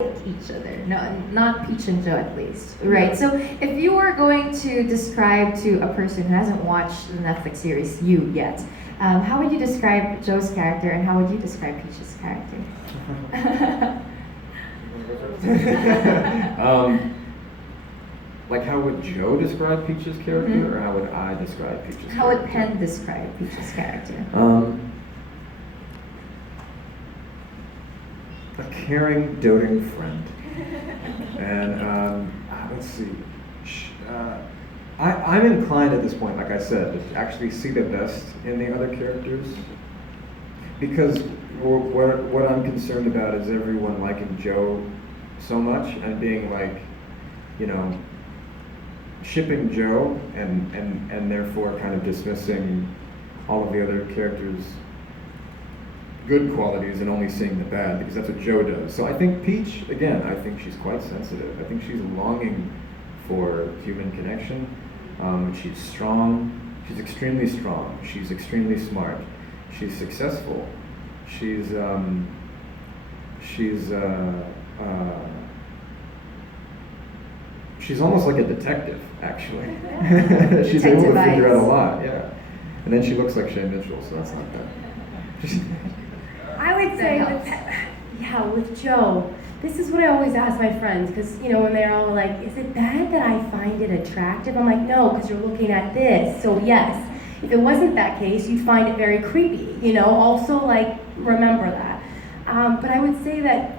each other. No, not Peach and Joe at least, right? So if you were going to describe to a person who hasn't watched the Netflix series You yet, how would you describe Joe's character and how would you describe Peach's character? Like how would Joe describe Peach's character, or how would I describe Peach's character? How would Penn describe Peach's character? A caring, doting friend. And let's see. I'm inclined at this point, like I said, to actually see the best in the other characters. Because what I'm concerned about is everyone liking Joe so much and being like, shipping Joe and therefore kind of dismissing all of the other characters' good qualities and only seeing the bad, because that's what Joe does. So I think Peach, again, I think she's quite sensitive. I think she's longing for human connection. She's strong. She's extremely strong. She's extremely smart. She's successful. She's almost like a detective, actually. She's able to figure out a lot, yeah. And then she looks like Shay Mitchell, so that's not bad. I would say that, with Joe, this is what I always ask my friends, because, when they're all like, is it bad that I find it attractive? I'm like, no, because you're looking at this, so yes. If it wasn't that case, you'd find it very creepy, also, remember that. But I would say that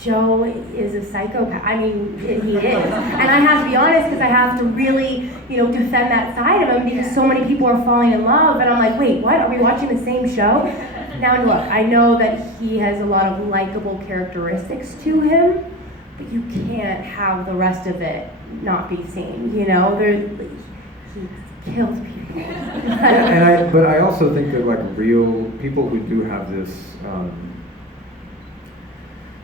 Joe is a psychopath. I mean, he is. And I have to be honest, because I have to really, defend that side of him, because so many people are falling in love, and I'm like, wait, what? Are we watching the same show? Now look, I know that he has a lot of likable characteristics to him, but you can't have the rest of it not be seen, he kills people. Yeah, but I also think that real people who do have this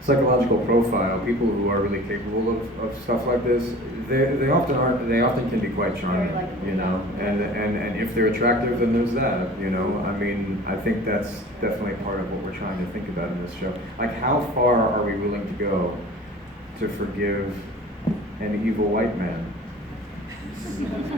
psychological profile, people who are really capable of stuff like this, they often can be quite charming, and if they're attractive, then there's that, I mean, I think that's definitely part of what we're trying to think about in this show. Like, how far are we willing to go to forgive an evil white man?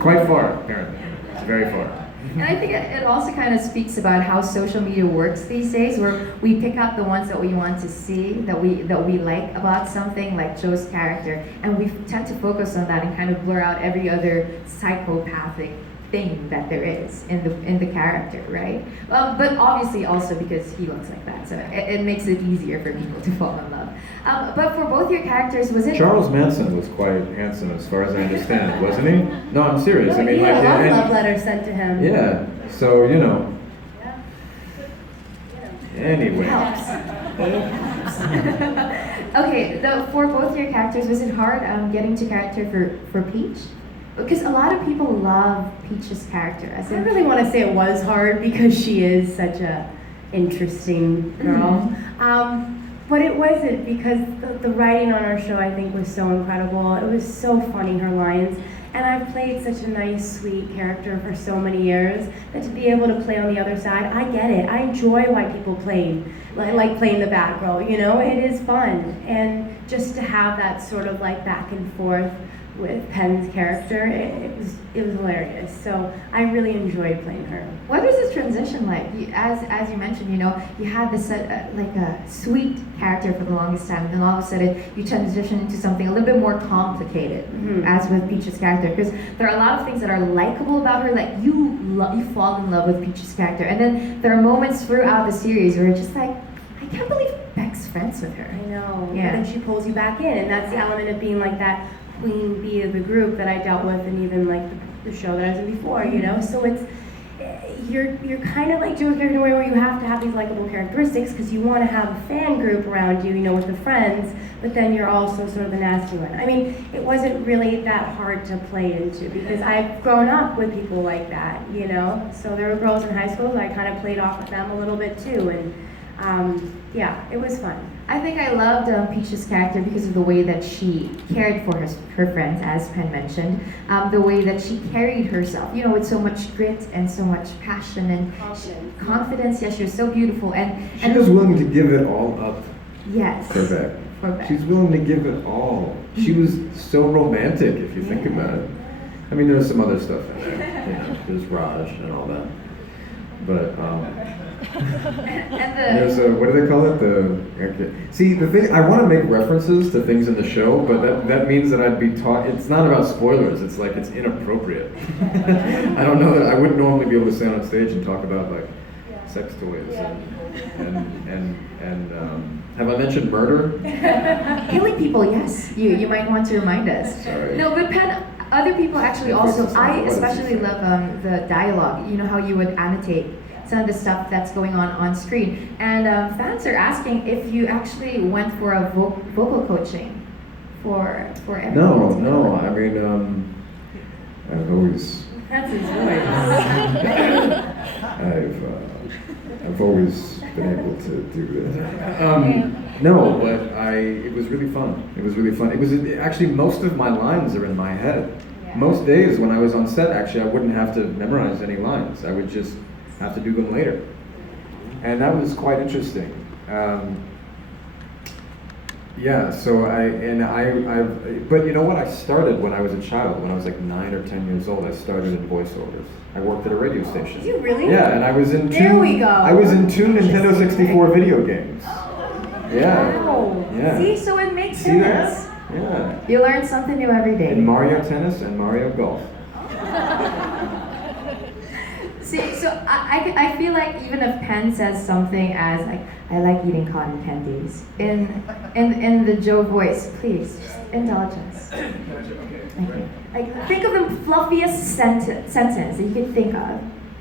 Quite far, apparently. It's very far. And I think it also kind of speaks about how social media works these days, where we pick out the ones that we want to see, that we like about something, like Joe's character, and we tend to focus on that and kind of blur out every other psychopathic thing that there is in the character, right? But obviously also because he looks like that, so it makes it easier for people to fall in love. But for both your characters, was it... Charles Manson was quite handsome, as far as I understand, wasn't he? No, I'm serious. No, I mean, he had a lot of love letters sent to him. Yeah. So Yeah. Anyway. It helps. Okay, for both your characters, was it hard getting to character for Peach? Because a lot of people love Peach's character. I really want to say it was hard because she is such a interesting girl. But it wasn't, because the writing on our show, I think, was so incredible. It was so funny, her lines. And I've played such a nice, sweet character for so many years that to be able to play on the other side, I get it. I enjoy why people like playing the bad girl, it is fun. And just to have that sort of back and forth with Penn's character, it was hilarious. So I really enjoyed playing her. What was the transition like? As you mentioned, you had this like a sweet character for the longest time, and then all of a sudden you transition into something a little bit more complicated, as with Peach's character. Because there are a lot of things that are likable about her, like you fall in love with Peach's character, and then there are moments throughout the series where you're just like, I can't believe Beck's friends with her. I know. Yeah. And then she pulls you back in, and that's the element of being like that queen bee of the group that I dealt with, and even the show that I was in before, So it's you're kind of like doing it in a way where you have to have these likable characteristics because you want to have a fan group around you, with the friends, but then you're also sort of the nasty one. I mean, it wasn't really that hard to play into because I've grown up with people like that, So there were girls in high school, I kind of played off with them a little bit too, and it was fun. I think I loved Peach's character because of the way that she cared for her friends, as Penn mentioned. The way that she carried herself, with so much grit and so much passion and confidence. Yes, she was so beautiful. And she was willing to give it all up. Yes. For Beck. She's willing to give it all. She was so romantic, if you think about it. I mean, there's some other stuff in there. You know, there's Raj and all that. But there's a, what do they call it? See, the thing, I want to make references to things in the show, but that means that I'd be taught. It's not about spoilers. It's like it's inappropriate. I don't know that I wouldn't normally be able to stand on stage and talk about like sex toys and have I mentioned murder? Killing people, yes. You might want to remind us. Sorry. No, but Penn, other people actually also, I especially love the dialogue. You know how you would annotate some of the stuff that's going on screen. And fans are asking if you actually went for a vocal coaching for everyone. No. I mean, I've always. That's his voice. I've always been able to do that. No, but it was really fun. It was really fun. It was actually, most of my lines are in my head. Yeah. Most days when I was on set, actually, I wouldn't have to memorize any lines. I would just have to do them later. And that was quite interesting. Yeah, so but you know what? I started when I was a child, when I was like 9 or 10 years old. I started in voiceovers. I worked at a radio station. Did you really? Yeah, and I was in two. There we go. I was in 2 Nintendo 64 video games. Yeah. Wow. Yeah. See, so it makes See sense. that? Yeah. You learn something new every day. And Mario Tennis and Mario Golf. See, so I feel like even if Penn says something as like, I like eating cotton candies, in the Joe voice, please, just indulge us. Thank you. Like, think of the fluffiest sentence that you could think of,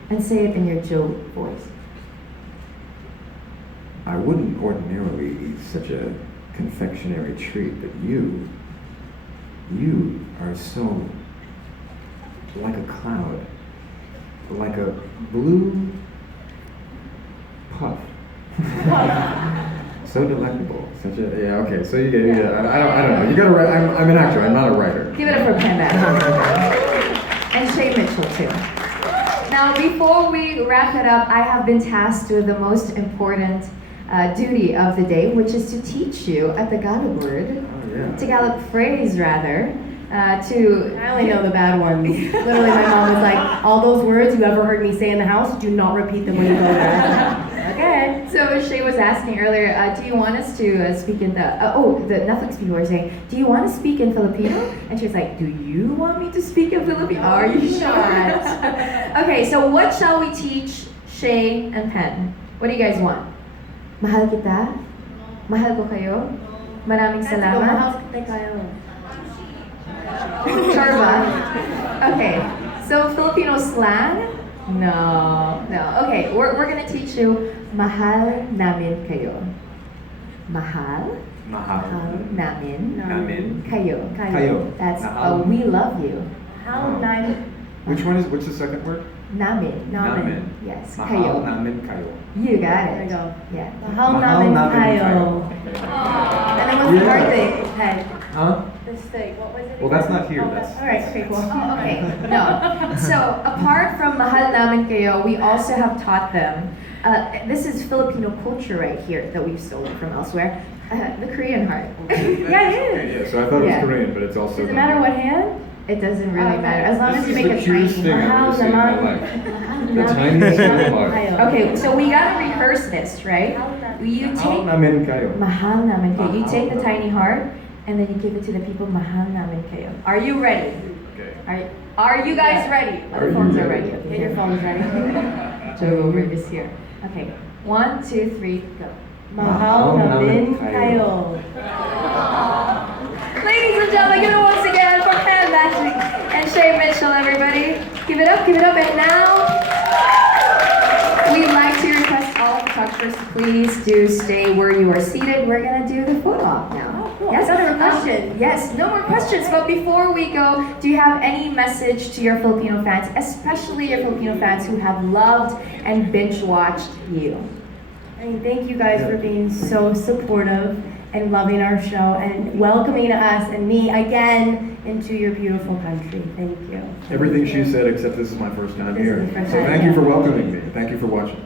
and say it in your Joe voice. I wouldn't ordinarily eat such a confectionery treat, but you are so like a cloud, like a blue puff. So delectable. Such a okay. So you get I don't know. You gotta write. I'm an actor. I'm not a writer. Give it up for Penn and Shay Mitchell too. Now, before we wrap it up, I have been tasked with the most important duty of the day, which is to teach you a Tagalog word, Tagalog phrase rather, to... I only know the bad ones. Literally, my mom was like, all those words you ever heard me say in the house, do not repeat them when you go there. Okay. So Shay was asking earlier, do you want us to speak in the Netflix people were saying, do you want to speak in Filipino? And she was like, do you want me to speak in Filipino? Are you sure? Okay, so what shall we teach Shay and Penn? What do you guys want? Mahal kita? Mahal ko kayo? Maraming salamat? Mahal kita kayo. Charva. Okay, so Filipino slang? No. Okay, we're gonna teach you mahal namin kayo. Mahal namin kayo. That's we love you. Mahal namin. Which the second word? Namin. Yes, Mahal kayo. namin kayo. You got There it. we go. Yeah. Mahal namin kayo. And then what's the hard thing? Head. Huh? This thing. What was it? Well, that's not here. Oh, That's all right. Okay, cool. Oh, okay. No. So apart from mahal namin kayo, we also have taught them. This is Filipino culture right here that we've stolen from elsewhere. The Korean heart. Yeah, it is. Yeah, so I thought it was Yeah. Korean, but it's also. Does it matter what hand? It doesn't really Okay. matter as long as you This make is a the cutest tiny. thing I've ever seen in my life. The Mahal tiniest namin little heart. kayo. Okay, so we gotta rehearse this, right? You Mahal take namin kayo. mahal namin kayo. You Mahal take the namin. tiny heart and then you give it to the people. Mahal namin kayo. Are you ready? Okay. Are you guys ready? Are The you phones are ready? ready. Get your phones ready. Joe over is here. Okay, 1, 2, 3, go. Mahal namin kayo. Ladies and gentlemen, give it once again for PENN BRADGLEY and Shay Mitchell, everybody. Give it up, and now we'd like to request all of the photographers to please do stay where you are seated. We're gonna do the photo op now. Cool. Yes, Another question. Yes, no more questions. But before we go, do you have any message to your Filipino fans, especially your Filipino fans who have loved and binge watched you? I mean, thank you guys for being so supportive and loving our show and welcoming us and me again into your beautiful country. Thank you. Everything she said, except this is my first time This is here. the first So time, thank you yeah. for welcoming me. Thank you for watching.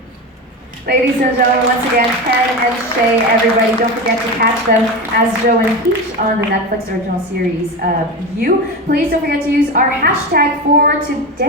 Ladies and gentlemen, once again, Ken and Shay, everybody, don't forget to catch them as Joe and Peach on the Netflix original series You. Please don't forget to use our hashtag for today.